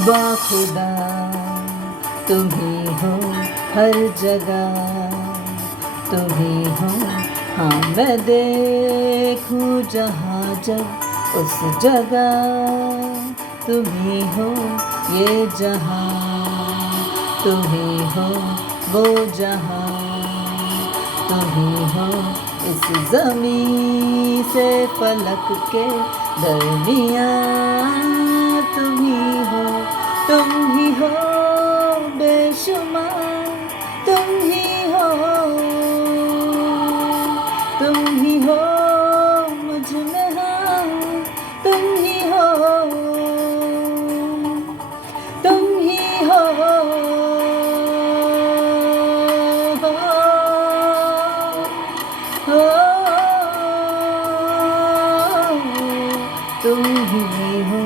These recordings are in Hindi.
बाखुदा तुम ही हो हर जगह, तुम ही हो। हाँ मैं देखूं जहाँ जब उस जगह तुम ही हो। ये जहाँ तुम ही हो, वो जहाँ तुम ही हो। इस ज़मीं से फलक के दरमियाँ तुम ही हो। तुम ही हो बेशुमार, तुम ही हो, तुम ही हो मुझ में। हाँ तुम ही हो, तुम ही हो, तुम ही हो।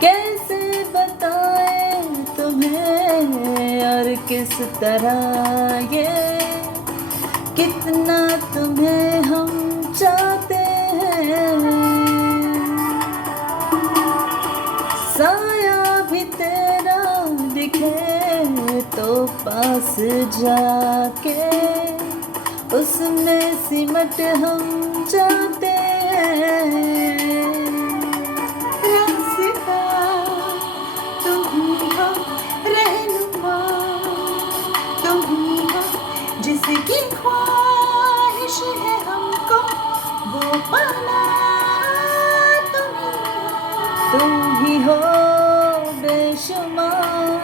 कैसे बताएं तुम्हें और किस तरह ये, कितना तुम्हें हम चाहते हैं। साया भी तेरा दिखे तो पास जाके उसमें सिमट हम चाहते हैं। रास्ता तुम ही हो, रहनुमा तुम ही हो, जिसकी ख्वाहिश है हमको वो पाना तुम ही हो बेशुमार,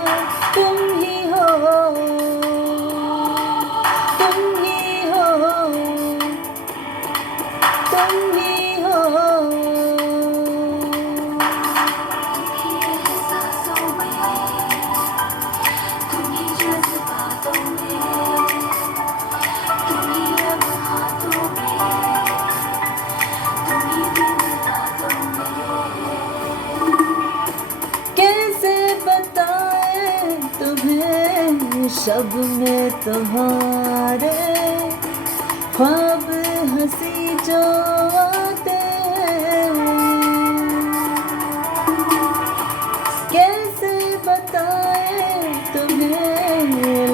तुम ही हो, तुम ही हो, तुम ही हो। एहसासों में तुम ही जज्बातों में, तुम ही अब हाथों में, तुम ही दिन रातों में। कैसे बताएं तुम्हें शब में तुम्हारे ख्वाब हंसी जो आते हैं। कैसे बताएं तुम्हें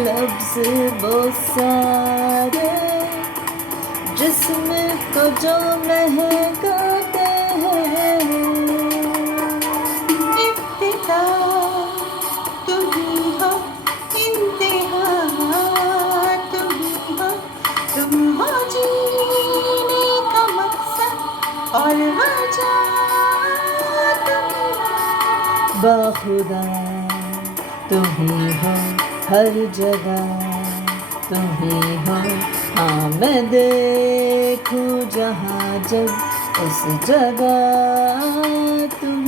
लफ्ज़ वो सारे जिस्म को जो महकाते हैं। इब्तिदा तुम ही हो, इंतहा तुम ही हो, तुम हो जीने का मकसद और वजह तुम ही हो। बाखुदा तुम ही हो हर जगह, तुम ही हो। हाँ मैं देखूं जहाँ जब उस जगह तुम